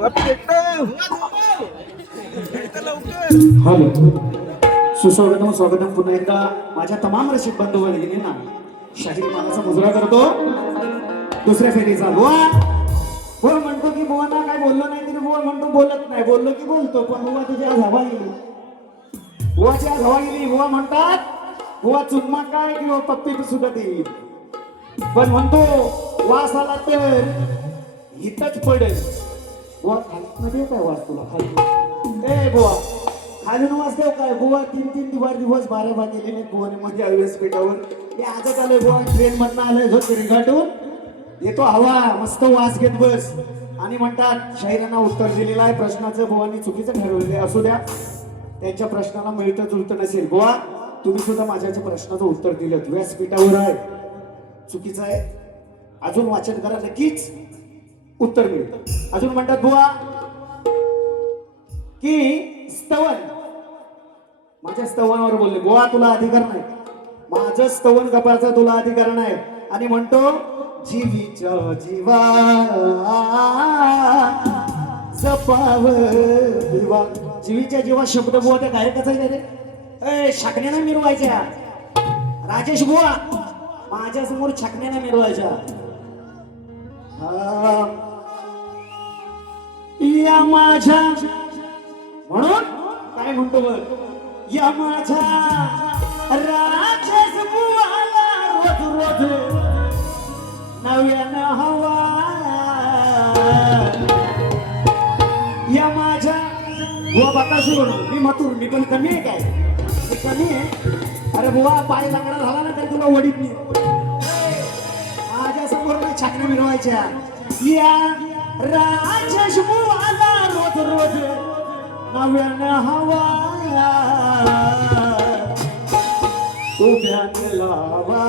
Hello, स्वागतम पुन्हा एकदा माझ्या तमाम रसिक बंधू भगिनींना शाहिरी मानाचा मुजरा करतो. दुसऱ्या फेरीचा बुवा बोल म्हणतो की बुवा ना काय बोललो नाही तरी बुवा म्हणतो बोलत नाही, बोललो की बोलतो. पण बुवा तुझी आज हवा गेली, बुवाची आज हवा गेली. बुवा म्हणतात बुवा चुम्मा काय किंवा पप्पी सुद्धा देईल, पण म्हणतो वास आला तर हितच पडेल. बुवा खाली देऊ काय वास तुला खाली? ए बुवा खालून वास देऊ काय? बुवा तीन दिवस बारा गेले नाही बुवाने मध्ये व्यासपीठावर. हे आजच आलोय बुवा, ट्रेन मधनं आलोय झोप रिंगाटून येतो हवा मस्त वास घेत बस. आणि म्हणतात शाहिरांना उत्तर दिलेलं आहे प्रश्नाचं बुवानी चुकीचं ठरवलेलं आहे. असू द्या, त्यांच्या प्रश्नाला मिळतं जुळतं नसेल. बुवा तुम्ही सुद्धा माझ्या प्रश्नाचं उत्तर दिलं, व्यासपीठावर आहे, चुकीचं आहे. अजून वाचन करा, नक्कीच उत्तर मिळतं. अजून म्हणतात बुवा की स्तवन, माझ्या स्तवनावर बोलले बुवा तुला अधिकार नाही, माझं स्तवन कपाळचा तुला अधिकार नाही. आणि म्हणतो जीवीच्या जीवा जपाव जीवा, जीवीच्या जीवा शब्द बुवा त्या गायकाचा आहे रे. ए छाकण्यानं मिरवायच्या राजेश बुवा, माझ्या समोर छाकण्यानं मिरवायच्या. या माझ्या म्हणून काय म्हणतो बघ, या माझ्या राजेश बुवाला रोज रोज नव्यानं हवा. या माझ्या बुवा बाकाशी म्हणून मी मथुर, मी पण कमी आहे काय? मी कमी आहे. अरे बुवा पाय लागणार झाला ना तरी तुला वडीत नाही. माझ्या समोर नाही छाकण्या मिरवायच्या. या राजेश बुवाला रोज रोज नव्यानं हवा, उभ्याने लावा.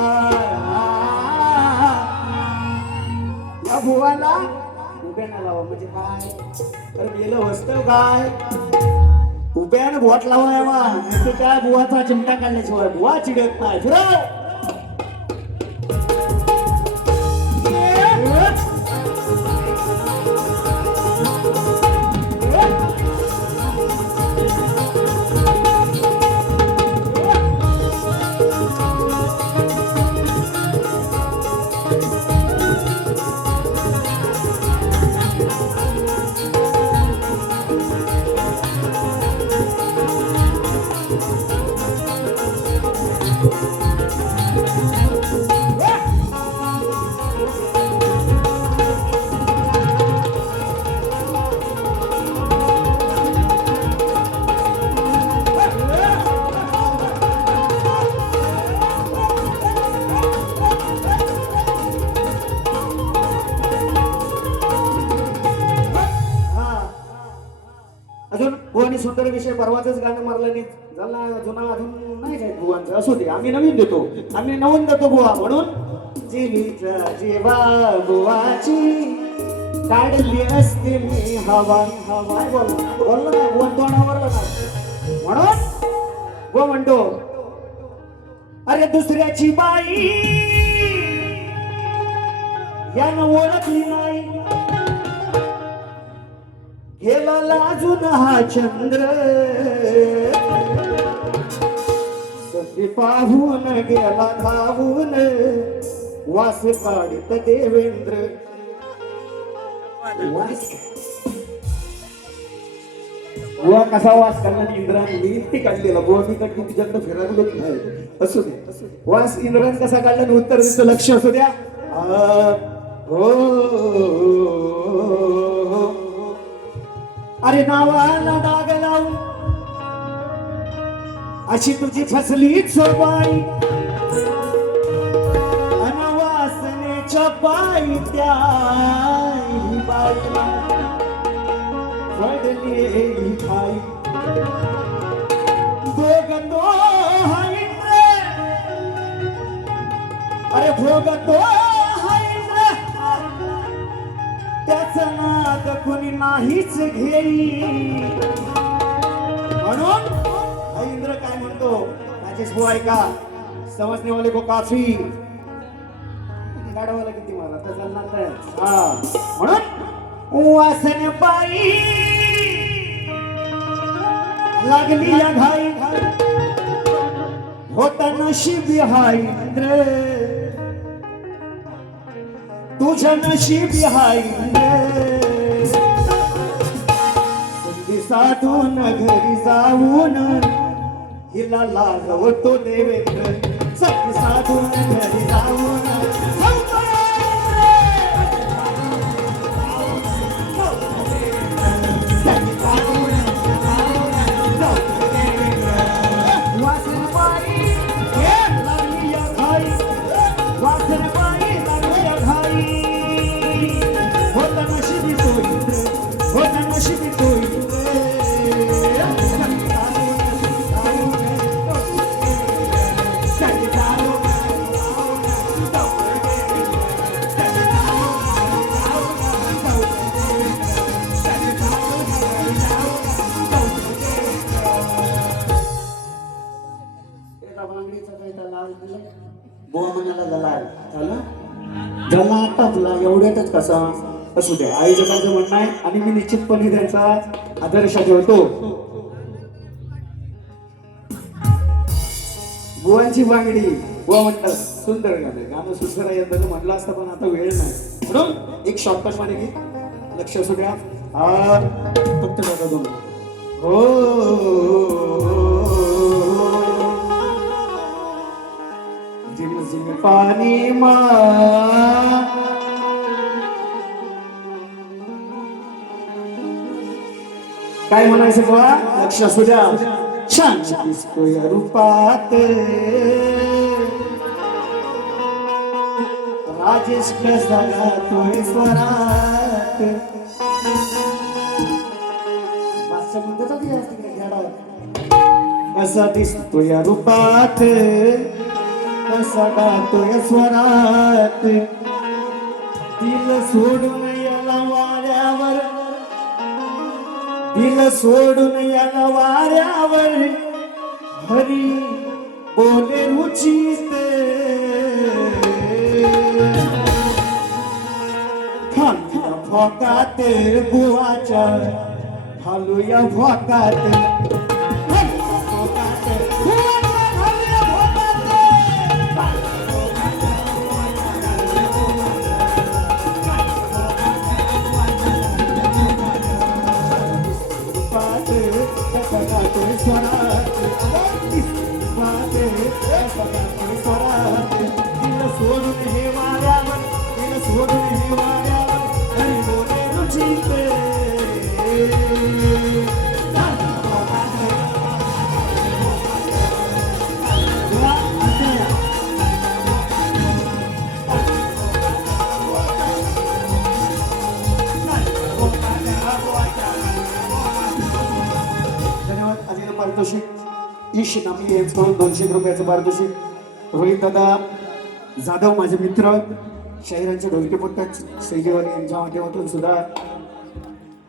या बुवाला उभ्याने लावा म्हणजे काय? तर गेलं वस्तव काय? उभ्याने बोट लावा यावा, नाही त्या बुवाचा चिमटा काढल्याशिवाय बुवा चिडत नाही. फिरव सुंदर विषय परवाचंच गाणं मारलं नाही झाला, जुना अजून नाही काय बुवांचं. असू दे, आम्ही नवीन देतो, आम्ही नवीन देतो बुवा. म्हणून जीवीचा जीवा बुवाची काढली असते मी हवा. हवा बोललो काय बुवा तोंडावर म्हणून बुवा म्हणतो अरे दुसऱ्याची बाई यानं ओळखली नाही, गेला लाजून हा चंद्र सती पाहून गेला धावून वास काढित देवेंद्र. बुवा कसा वास काढला इंद्राने? मी काढलेला बुवा, मी कधी तुझ्याकडे फिरायला नाही. असू दे, वास इंद्राने कसा काढला उत्तर दिसतं, लक्ष असू द्या. अरे नावाला डाग लावून अशी तुझी फसली सोबाई, अनवासनेच्या पायी त्या बाईला पडली खाई. भोगतो हा इंद्र, अरे भोगतो हा इंद्र, त्याचा नाद कोणी नाहीच घेई. म्हणून इंद्र काय म्हणतो राजेश बुवा ऐका, समजने वाले को काफी गाडवाला किती मला तर चालणार नाही. म्हणून वासन पायी लागली या घाई होता नशीब हाय इंद्र तुझ्या नशीब हाय संधी साधून घरी जाऊन हिला लागवतो देवेंद्र संधी साधून घरी जाऊन बुवा म्हणाला दलाल झाला आटपला एवढ्यातच कसा असू द्या आई जगाचं म्हणणं आहे आणि मी निश्चितपणे त्यांचा आदर्श ठेवतो. बुवांची बांगडी बुवा म्हणतात सुंदर गाणं सुंदर यंदाचं म्हटलं असतं पण आता वेळ नाही म्हणून एक शॉर्टकट मध्ये गीत लक्ष असू द्या फक्त बघा दोन हो जिम पाणी मा काय म्हणायचं बघा लक्ष असू द्या छान दिसतो या रूपात राजेश कसा गातोय स्वरात कसा दिसतो या रूपात कसा गातोय स्वरात दिल सोडून याला वाऱ्यावर दिल सोडून याला वाऱ्यावर हरी बोले रुचित खालूया भोकात बुवाच्या खालूया भोकात सोडून हे वाऱ्यावर तिला सोडून हे वाऱ्यावर हरी बोले रुचित धन्यवाद. आलेलं पारितोषिक ईश नामी म्हणून 200 रुपयाचं पारितोषिक रोहित दादा जाधव माझे मित्र शाहिरांचे ढोलके पथक सैदेवाली यांच्या माध्यमातून सुद्धा